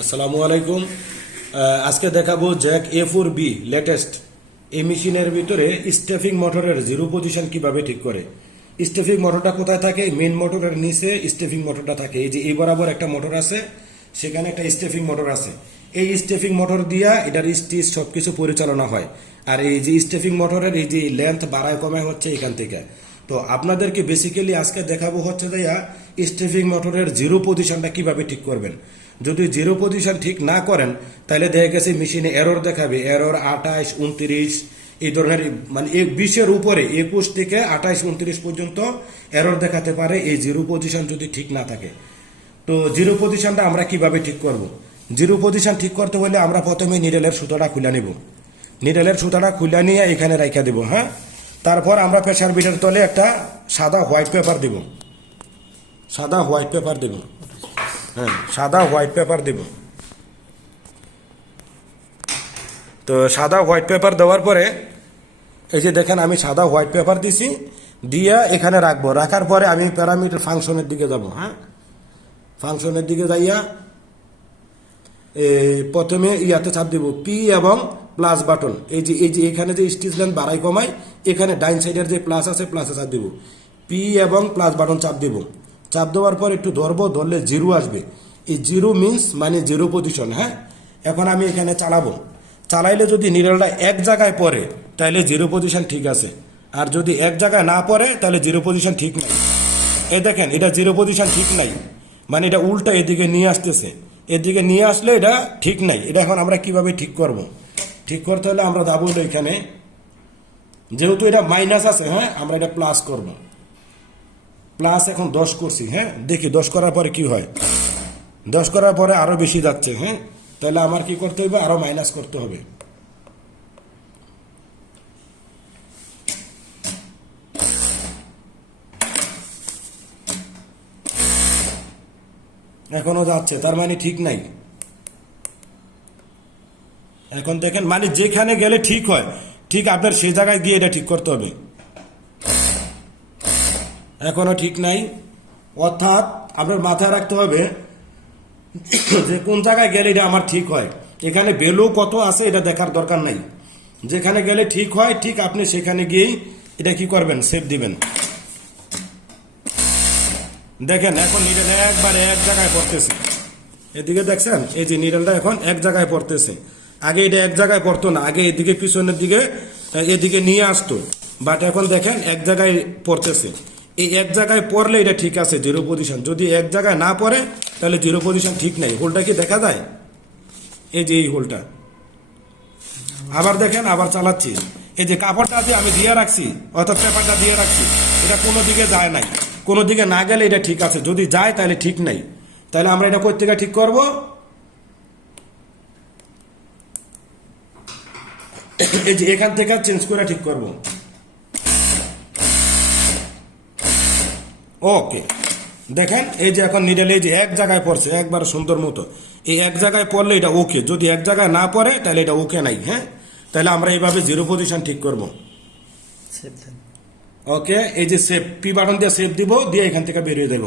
আসসালামু আলাইকুম। আজকে দেখাবো জ্যাক A4B লেটেস্ট এই মেশিনের ভিতরে স্টেপিং মোটরের জিরো পজিশন কিভাবে ঠিক করে। স্টেপিং মোটরটা কোথায় থাকে? মেন মোটরের নিচে স্টেপিং মোটরটা থাকে। এই যে এই বরাবর একটা মোটর আছে, সেখানে একটা স্টেপিং মোটর আছে। এই স্টেপিং মোটর দিয়া এটার স্টিচ সবকিছু পরিচালনা হয়। আর এই যে স্টেপিং মোটরের এই যে লেন্থ বাড়ায় কমায় হচ্ছে এখান থেকে। তো আপনাদেরকে বেসিক্যালি আজকে দেখাবো হচ্ছে যে স্টেপিং মোটরের জিরো পজিশনটা কিভাবে ঠিক করবেন। যদি জিরো পজিশন ঠিক না করেন তাহলে দেখা গেছে মেশিনে এরর দেখাবে, এরর 28, 29 এই ধরনের, মানে 20-এর উপরে 21 থেকে 28, 29 পর্যন্ত এরর দেখাতে পারে এই জিরো পজিশন যদি ঠিক না থাকে। তো জিরো পজিশনটা আমরা কিভাবে ঠিক করব? জিরো পজিশন ঠিক করতে হলে আমরা প্রথমে নিডেলের সুতাটা খুলে নিব। নিডেলের সুতাটা খুলে নিয়ে এখানে রাখা দেব। হ্যাঁ, তারপর আমরা প্রেসার বিটের তলে একটা সাদা হোয়াইট পেপার দেব। সাদা হোয়াইট পেপার দেব। হ্যাঁ, সাদা হোয়াইট পেপার দেব। তো সাদা হোয়াইট পেপার দেওয়ার পরে এই যে দেখেন আমি সাদা হোয়াইট পেপার দিছি, দিয়ে এখানে রাখবো। রাখার পরে আমি প্যারামিটার ফাংশনের দিকে যাব। হ্যাঁ, ফাংশনের দিকে যাইয়া প্রথমে ইয়াতে চাপ দিব পি এবং প্লাস বাটন। এই যে এখানে যে স্টিচ লেন্থ বাড়াই কমাই, এখানে ডাইন সাইডের যে প্লাস আছে প্লাসে চাপ দিব। পি এবং প্লাস বাটন চাপ দিব। চাপ দেওয়ার পর একটু ধরবো, ধরলে জিরো আসবে। এই জিরো মিন্স মানে জিরো পজিশন। হ্যাঁ, এখন আমি এখানে চালাবো। চালাইলে যদি নিডলটা এক জায়গায় পড়ে তাহলে জিরো পজিশন ঠিক আছে, আর যদি এক জায়গায় না পড়ে তাহলে জিরো পজিশন ঠিক নাই। এই দেখেন এটা জিরো পজিশন ঠিক নাই, মানে এটা উল্টা এদিকে নিয়ে আসতেছে। এদিকে নিয়ে আসলে এটা ঠিক নাই। এটা এখন আমরা কিভাবে ঠিক করব? ঠিক করতে হলে আমরা যাবো এখানে, যেহেতু এটা মাইনাস আছে, হ্যাঁ আমরা এটা প্লাস করব। প্লাস এখন 10 করছি। হ্যাঁ, দেখি 10 করার পরে কি হয়। 10 করার পরে আরো বেশি যাচ্ছে। হ্যাঁ, তাহলে আমার কি করতে হবে? আরো মাইনাস করতে হবে। এখনো যাচ্ছে, তার মানে ঠিক নাই। এখন দেখেন, মানে যেখানে গেলে ঠিক হয়, ঠিক আপনার সেই জায়গায় গিয়ে এটা ঠিক করতে হবে। এখনো ঠিক নাই, অর্থাৎ আপনার মাথায় রাখতে হবে যে কোন জায়গায় গেলে এটা আমার ঠিক হয়। এখানে ভ্যালু কত আছে এটা দেখার দরকার নাই। যেখানে গেলে ঠিক হয়, ঠিক আপনি সেখানে গিয়েই এটা কি করবেন? সেভ দিবেন। দেখেন এখন নিডেল একবারে এক জায়গায় পড়তেছে। এদিকে দেখছেন, এই যে নিডেলটা এখন এক জায়গায় পড়তেছে। আগে এটা এক জায়গায় পড়তো না, আগে এদিকে পিছনের দিকে এদিকে নিয়ে আসতো, বাট এখন দেখেন এক জায়গায় পড়তেছে। এই এক জায়গায় পড়লে এটা ঠিক আছে, জিরো পজিশন। যদি এক জায়গায় না পড়ে তাহলে জিরো পজিশন ঠিক নাই। হোলটা কি দেখা যায়? এই যে এই হোলটা। আবার দেখেন, আবার চালাচ্ছি। এই যে কাপড়টা যে আমি দিয়ে রাখছি, অর্থাৎ পেপারটা দিয়ে রাখছি, এটা কোনো দিকে যায় নাই। কোনো দিকে না গেলে এটা ঠিক আছে, যদি যায় তাহলে ঠিক নাই। তাহলে আমরা এটা কোথা থেকে ঠিক করব? এই যে এখান থেকে চেঞ্জ করে ঠিক করব। ওকে, দেখেন এই যে এখন নিডেল এই যে এক জায়গায় পড়ছে একবার সুন্দর মতো। এই এক জায়গায় পড়লে এটা ওকে, যদি এক জায়গায় না পড়ে তাহলে এটা ওকে নাই। হ্যাঁ, তাহলে আমরা এইভাবে জিরো পজিশন ঠিক করব। ওকে, এই যে সেভ, পি বাটন দিয়ে সেভ দিব, দিয়ে এখান থেকে বেরিয়ে দেব।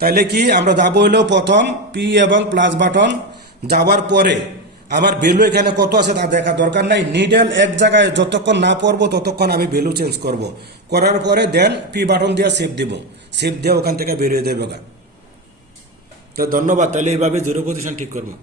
তাহলে কি আমরা যাবো হলো প্রথম পি এবং প্লাস বাটন। যাওয়ার পরে আমার ভ্যালু এখানে কত আছে তা দেখা দরকার নাই। নিডেল এক জায়গায় যতক্ষণ না পড়বো ততক্ষণ আমি ভ্যালু চেঞ্জ করব। করার পরে দেন পি বাটন দিয়ে সেভ দিব। সেভ দিয়ে ওখান থেকে বেরিয়ে দেবো। তো ধন্যবাদ। তাহলে এইভাবে জিরো পজিশন ঠিক করবো।